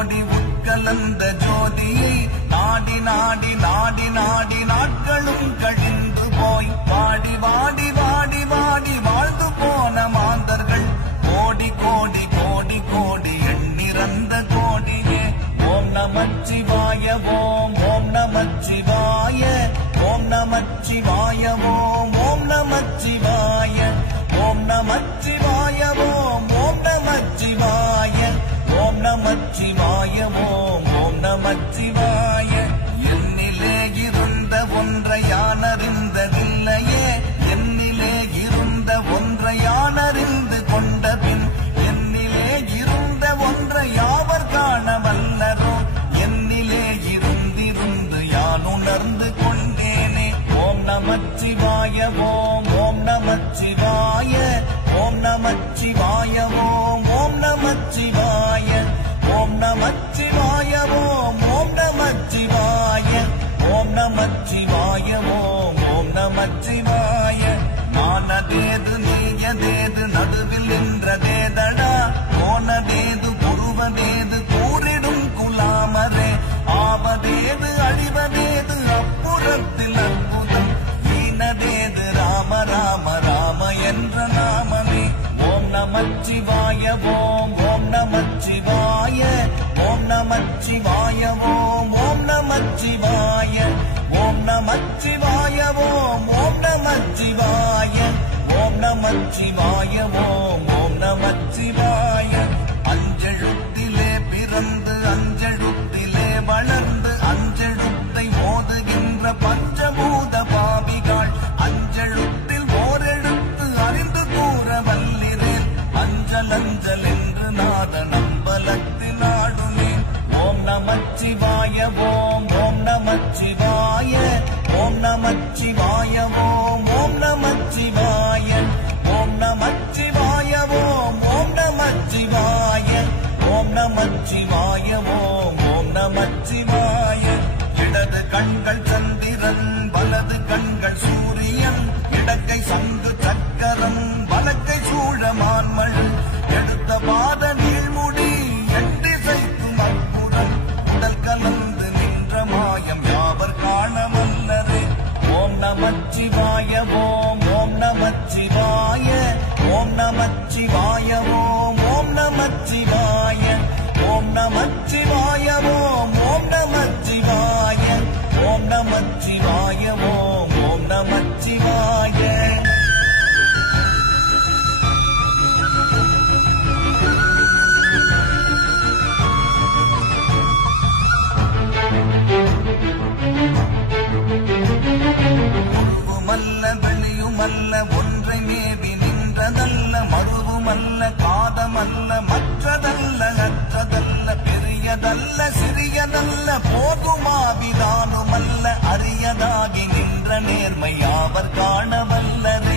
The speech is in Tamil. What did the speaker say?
கோடி உட்கலந்த ஜோதியை நாடி நாடி நாடி நாடி நாட்களும் கழிந்து போய் வாடி வாடி வாடி வாடி வாழ்ந்து போன மாந்தர்கள் கோடி கோடி கோடி கோடி எண்ணிறந்த கோடியே. ஓம் நமச்சிவாய ஓம் ஓம் நமச்சிவாய ஓம் நமச்சிவாய ஓம் ஓம் நமச்சிவாய ஓம் நமச்சிவாய ஓம் ஓம் நமச்சிவாய ஓம் நமச்சிவாய ஓம் ஓம் நமச்சிவாய. என்னிலே இருந்த ஒன்றை யானறிந்ததில்லையே, என்னிலே இருந்த ஒன்றை யானறிந்து கொண்ட பின் என்னிலே இருந்த ஒன்றை யாவர் காண வல்லரோ, என்னிலே இருந்திருந்து யான் உணர்ந்து கொண்டேனே. ஓம் நமச்சிவாய ஓம் ஓம் நமச்சிவாய ஓம் நமச்சிவாய ஓம் ஓம் நமச்சிவாய ஓம் நமச்சிவாய ஓம் ஓம் நமச்சிவாய ஓம் நமச்சிவாய ஓம் ஓம் நமச்சிவாய. நானதேது நீயதேது நடுவில் நின்றதேதடா, போனதேது புருவதேது கூறிடும் குலாமரே, ஆவதேது அழிவதேது அப்புறத்தில் அற்புதம், ஈனதேது ராம ராம ராம என்ற நாமமே. ஓம் நமச்சிவாய ஓம் ஓம் நமச்சிவாய ஓம் நமச்சிவாய ஓம் ஓம் நமச்சிவாய ஓம் நமச்சிவாய ஓம் ஓம் நமச்சிவாய ஓம் நமச்சிவாய ஓம் ஓம் நமச்சிவாய. அஞ்செழுத்திலே பிறந்து அஞ்செழுத்திலே வளர்ந்து அஞ்செழுத்தை ஓதுகின்ற பஞ்சபூத பாவிகள் அஞ்செழுத்தில் ஓரெழுத்து அறிந்து கூற வல்லிரேன், அஞ்சல் அஞ்சல் என்று நாத நம்பலத்தில் ஆடுனேன். ஓம் நமச்சிவாய ஓம் ஓம் நமச்சிவாய ஓம் நமச்சிவாய ஓம் ஓம் நமச்சிவாய ஓம் நமச்சிவாய ஓம் ஓம் நமச்சிவாய ஓம் நமச்சிவாய ஓம் ஓம் நமச்சிவாய. இடது கண்கள் சந்திரன் வலது கண்கள் சூரியன், இடக்கை சங்கு சக்கரம் வலக்கை சூழமான்மள், எடுத்த பாத நீழ்முடி எண்டிசைக்கும் அற்புதம், உடல் கலந்து நின்ற மாயம் யாவர் காண வல்லரே. ஓம் நமச்சிவாய ஓம் ஓம் நமச்சிவாய ஓம் நமச்சிவாய ஓம் ஓம் நமச்சிவாய ஓம் நமச்சிவாய ஓம் ஓம் நமச்சிவாய ஓம் நமச்சிவாய ஓம் ஓம் நமச்சிவாய. உருவுமல்ல வெளியுமல்ல ஒன்றை மேவி நின்றதல்ல, மறுவுமல்ல காதமல்ல மற்றதல்ல அற்றதல்ல, பெரியதல்ல சிறியதல்ல போதுமாவிதானுமல்ல, அரியதாகி நின்ற நேர்மை யாவர் காண வல்லரே.